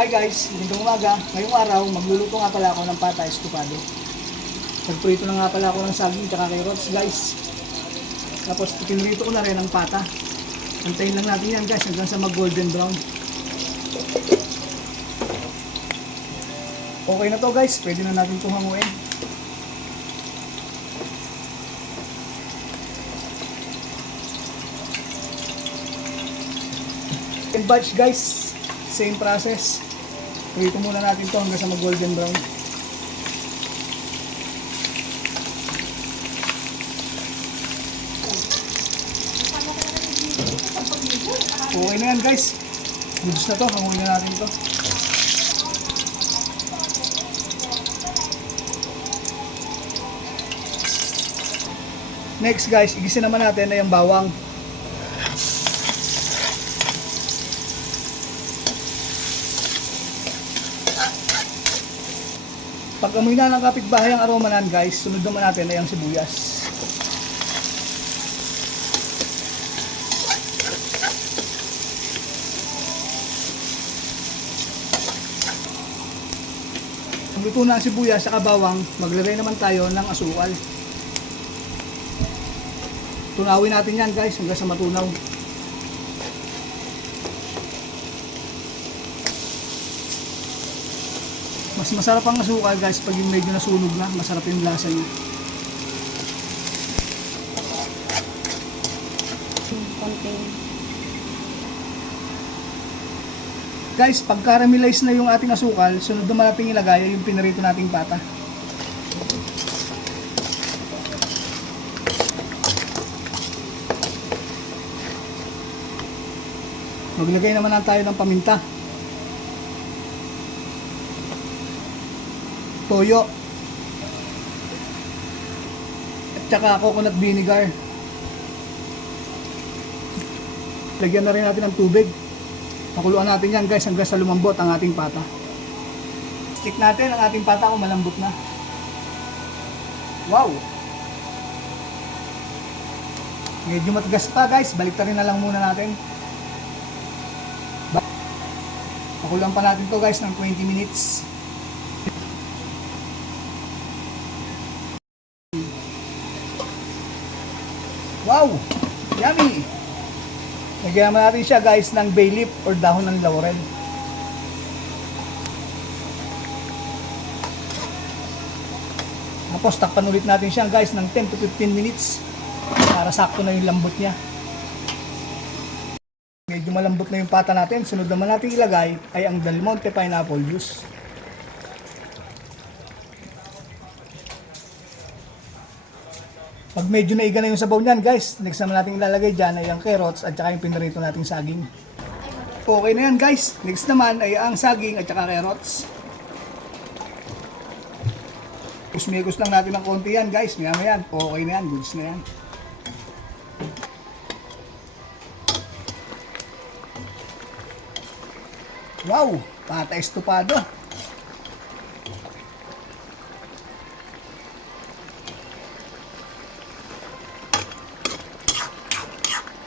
Hi guys, magandang umaga. Ngayong araw, magluluto nga pala ako ng pata estofado. Nagprito na nga pala ako ng saging at carrots guys. Tapos pinrito ko na rin ang pata. Antayin lang natin yan guys hanggang sa mag golden brown. Okay na to guys, pwede na natin itong hanguin. And batch guys, same process. Prito muna natin to hanggang sa mag golden brown. Okay na yan guys. Goods na to, hanguin na natin to. Next guys, igisin naman natin na yung bawang. Pag amoy na ng kapitbahay ang aroma nan guys, sunod naman natin na yung sibuyas. Pag luto na ang sibuyas sa bawang, maglagay naman tayo ng asukal. Tunawin natin yan guys hanggang sa matunaw. Mas masarap ang asukal guys pag yung medyo nasunog na, masarap yung lasa niya. Guys, pag caramelize na yung ating asukal, sunod naman natin ilagay yung pinarito nating pata. Maglagay naman lang tayo ng paminta, toyo, at saka coconut vinegar. Lagyan na rin natin ng tubig. Pakuluan natin yan guys hanggang sa lumambot ang ating pata. Stick natin ang ating pata kung malambot na. Wow! Medyo matigas pa guys, baliktarin na lang muna natin. Pakuluan pa natin to guys ng 20 minutes. Wow! Yummy! Lagyan naman natin siya guys ng bay leaf or dahon ng laurel. Tapos takpan ulit natin siya guys ng 10 to 15 minutes para sakto na yung lambot niya. Medyo malambot na yung pata natin. Sunod naman natin ilagay ay ang Del Monte pineapple juice. Pag medyo naiga na yung sabaw niyan guys, next naman natin ilalagay dyan ay ang carrots at saka yung pinarito nating saging. Okay na yan guys. Next naman ay ang saging at saka carrots. Kusmikos lang natin ng konti yan guys. Maya yan. Okay na yan. Goods na yan. Wow! Pata estofado.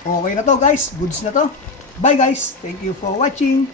Okay na to guys. Goods na to. Bye guys. Thank you for watching.